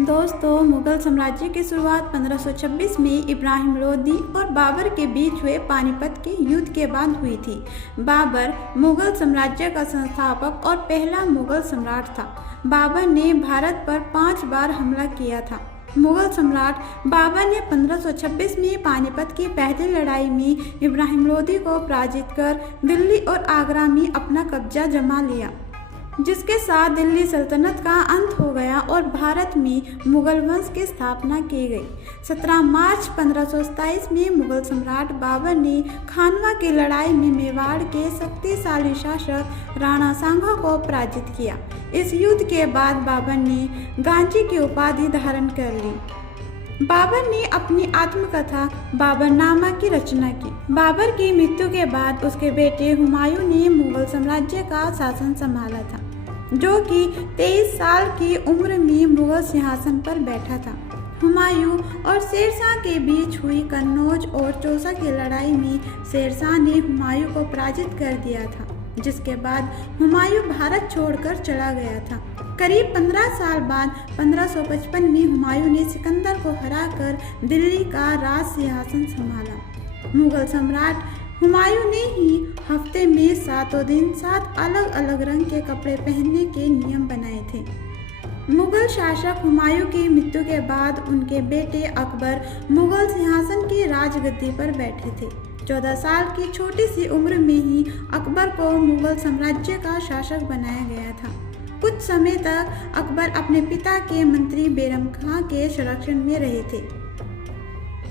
दोस्तों, मुगल साम्राज्य की शुरुआत 1526 में इब्राहिम लोदी और बाबर के बीच हुए पानीपत के युद्ध के बाद हुई थी। बाबर मुगल साम्राज्य का संस्थापक और पहला मुगल सम्राट था। बाबर ने भारत पर 5 बार हमला किया था। मुगल सम्राट बाबर ने 1526 में पानीपत की पहली लड़ाई में इब्राहिम लोदी को पराजित कर दिल्ली और आगरा में अपना कब्जा जमा लिया, जिसके साथ दिल्ली सल्तनत का अंत हो गया और भारत में मुगल वंश की स्थापना की गई। 17 मार्च 1527 में मुगल सम्राट बाबर ने खानवा की लड़ाई में मेवाड़ के शक्तिशाली शासक राणा सांगा को पराजित किया। इस युद्ध के बाद बाबर ने गांजी की उपाधि धारण कर ली। बाबर ने अपनी आत्मकथा बाबरनामा की रचना की। बाबर की मृत्यु के बाद उसके बेटे हुमायूं ने मुगल साम्राज्य का शासन संभाला था, जो कि 23 साल की उम्र में मुगल सिंहासन पर बैठा था। हुमायूं और शेरशाह के बीच हुई कन्नौज और चौसा की लड़ाई में शेरशाह ने हुमायूं को पराजित कर दिया था, जिसके बाद हुमायूं भारत छोड़कर चला गया था। करीब 15 साल बाद 1555 में हुमायूं ने सिकंदर को हराकर दिल्ली का राज सिंहासन संभाला। मुगल सम्राट हुमायूं ने ही हफ्ते में 7 दिन 7 अलग अलग रंग के कपड़े पहनने के नियम बनाए थे। मुगल शासक हुमायूं की मृत्यु के बाद उनके बेटे अकबर मुगल सिंहासन की राजगद्दी पर बैठे थे। 14 साल की छोटी सी उम्र में ही अकबर को मुगल साम्राज्य का शासक बनाया गया था। कुछ समय तक अकबर अपने पिता के मंत्री बैरम खां के संरक्षण में रहे थे।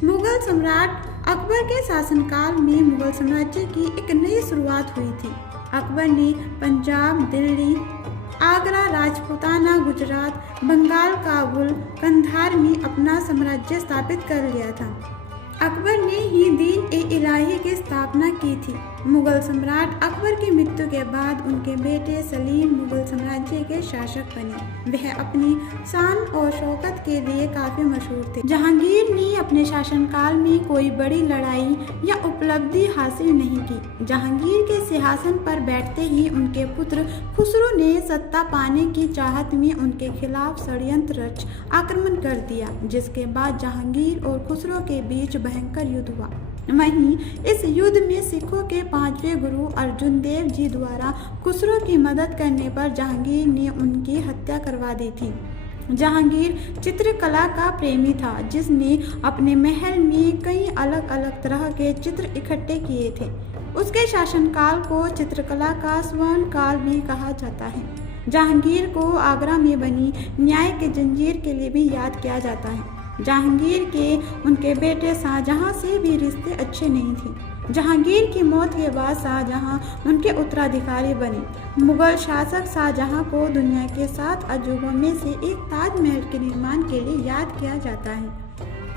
मुगल सम्राट अकबर के शासनकाल में मुगल साम्राज्य की एक नई शुरुआत हुई थी। अकबर ने पंजाब, दिल्ली, आगरा, राजपूताना, गुजरात, बंगाल, काबुल, कंधार में अपना साम्राज्य स्थापित कर लिया था। अकबर ने ही दीन-ए-इलाही की स्थापना की थी। मुगल सम्राट अकबर की मृत्यु के बाद उनके बेटे सलीम मुगल साम्राज्य के शासक बने। वह अपनी शान और शौकत के लिए काफी मशहूर थे। जहांगीर ने अपने शासनकाल में कोई बड़ी लड़ाई या उपलब्धि हासिल नहीं की। जहांगीर के सिंहासन पर बैठते ही उनके पुत्र खुसरो ने सत्ता पाने की चाहत में उनके खिलाफ षड्यंत्र रच आक्रमण कर दिया, जिसके बाद जहांगीर और खुसरो के बीच भयंकर युद्ध हुआ। वहीं इस युद्ध में सिखों के 5वें गुरु अर्जुन देव जी द्वारा खुसरो की मदद करने पर जहांगीर ने उनकी हत्या करवा दी थी। जहांगीर चित्रकला का प्रेमी था, जिसने अपने महल में कई अलग अलग तरह के चित्र इकट्ठे किए थे। उसके शासनकाल को चित्रकला का स्वर्ण काल भी कहा जाता है। जहांगीर को आगरा में बनी न्याय की जंजीर के लिए भी याद किया जाता है। जहांगीर के उनके बेटे शाहजहां से भी रिश्ते अच्छे नहीं थे। जहांगीर की मौत के बाद शाहजहां उनके उत्तराधिकारी बने। मुगल शासक शाहजहां को दुनिया के 7 अजूबों में से एक ताजमहल के निर्माण के लिए याद किया जाता है।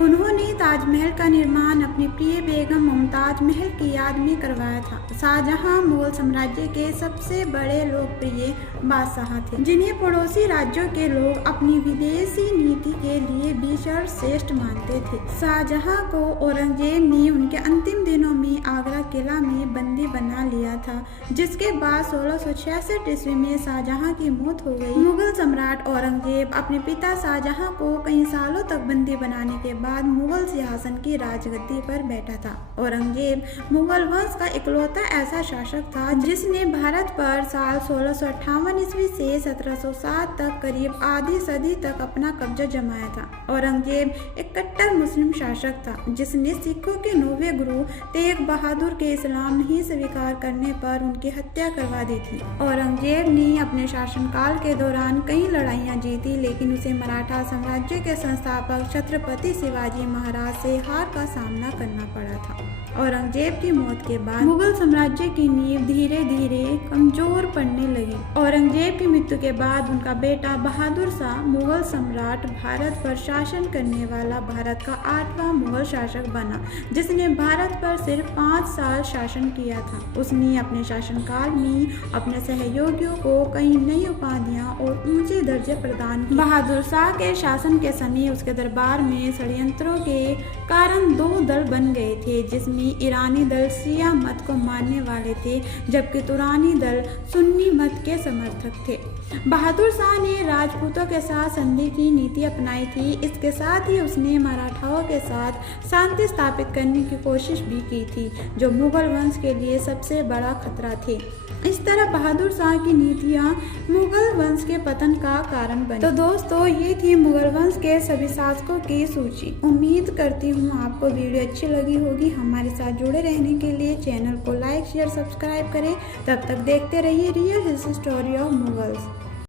उन्होंने ताजमहल का निर्माण अपनी प्रिय बेगम मुमताज महल की याद में करवाया था। शाहजहां मुगल साम्राज्य के सबसे बड़े लोकप्रिय बादशाह थे, जिन्हें पड़ोसी राज्यों के लोग अपनी विदेशी नीति के लिए भी सर्वश्रेष्ठ मानते थे। शाहजहां को औरंगजेब ने उनके अंतिम दिनों में आगरा किला में बंदी बना लिया था, जिसके बाद 1666 ईस्वी में शाहजहां की मौत हो गई। मुगल सम्राट औरंगजेब अपने पिता शाहजहां को कई सालों तक बंदी बनाने के बाद मुगल सिंहासन की राजगद्दी पर बैठा था। औरंगजेब मुगल वंश का इकलौता ऐसा शासक था जिसने भारत पर साल 1658 ईस्वी से 1707 तक करीब आधी सदी तक अपना कब्जा जमाया था। औरंगजेब एक कट्टर मुस्लिम शासक था, जिसने सिखों के 9वें गुरु तेग बहादुर के इस्लाम नहीं स्वीकार करने पर उनकी हत्या करवा दी थी। औरंगजेब ने अपने शासनकाल के दौरान कई लड़ाइयाँ जीती, लेकिन उसे मराठा साम्राज्य के संस्थापक छत्रपति शिवाजी महाराज से हार का सामना करना पड़ा था। औरंगजेब की मौत के बाद मुगल साम्राज्य की नींव धीरे धीरे कमजोर पड़ने लगी। औरंगजेब की मृत्यु के बाद उनका बेटा बहादुर शाह मुगल सम्राट भारत पर शासन करने वाला भारत का 8वां मुगल शासक बना, जिसने भारत पर सिर्फ 5 साल शासन किया था। उसने अपने शासनकाल में अपने सहयोगियों को कई नई उपाधियां और ऊंचे दर्जे प्रदान किए। बहादुर शाह के शासन के समय उसके दरबार में षड्यंत्रों के कारण 2 दल बन गए थे, जिसमें ही ईरानी दल शिया मत को मानने वाले थे, जबकि तुरानी दल सुन्नी मत के समर्थक थे। बहादुर शाह ने राजपूतों के साथ संधि की नीति अपनाई थी। इसके साथ ही उसने मराठाओं के साथ शांति स्थापित करने की कोशिश भी की थी, जो मुगल वंश के लिए सबसे बड़ा खतरा थे। इस तरह बहादुर शाह की नीतियां मुगल वंश के पतन का कारण बनी। तो दोस्तों, ये थी मुगल वंश के सभी शासकों की सूची। उम्मीद करती हूँ आपको वीडियो अच्छी लगी होगी। हमारे साथ जुड़े रहने के लिए चैनल को लाइक शेयर सब्सक्राइब करें। तब तक देखते रहिए real history story of Mughals.